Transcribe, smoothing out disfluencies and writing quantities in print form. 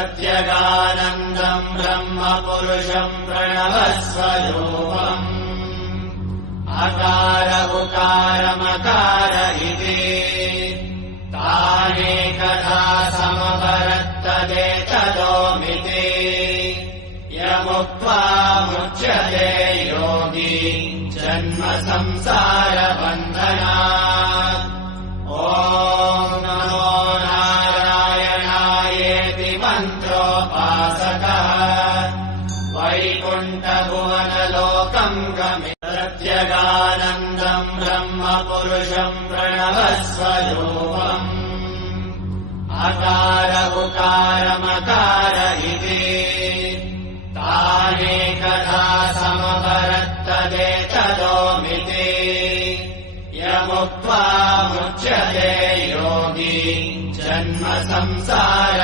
प्रत्यगानन्दम् ब्रह्मपुरुषम् प्रणवस्वरूपम् अकार उकारमकार इति तानेकधा समपरत्तदेतदोमिति यमुक्त्वा मुच्यते योगी जन्म संसारबन्धनात्। ॐ नमो नारायणायेति मन्त्रोपासकः वैकुण्ठभुवनलोकम् गमिष्यति। प्रत्यगानन्दम् ब्रह्मपुरुषम् प्रणवस्वरूपम् अकार उकारमकार इति तानेकधा समपरत्तदेतदोमिति यमुक्त्वा मुच्यते योगी जन्म संसार